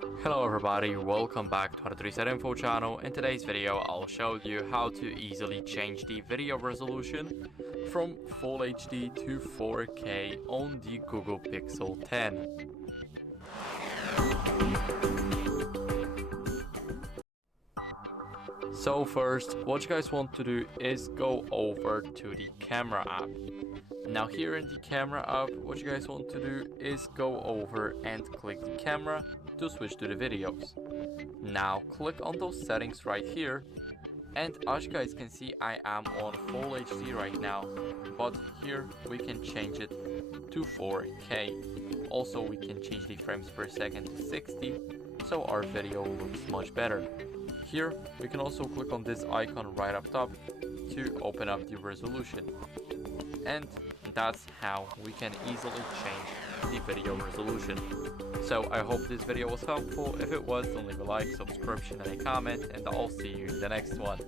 Hello everybody, welcome back to HardReset.Info channel. In today's video I'll show you how to easily change the video resolution from Full HD to 4K on the Google Pixel 10. So first, what you guys want to do is go over to the camera app. Now here in the camera app, what you guys want to do is go over and click the camera to switch to the videos. Now click on those settings right here, and as you guys can see, I am on Full HD right now, but here we can change it to 4K. Also we can change the frames per second to 60, so our video looks much better. Here we can also click on this icon right up top to open up the resolution, and that's how we can easily change the video resolution. So I hope this video was helpful. If it was, then leave a like, subscription and a comment, and I'll see you in the next one.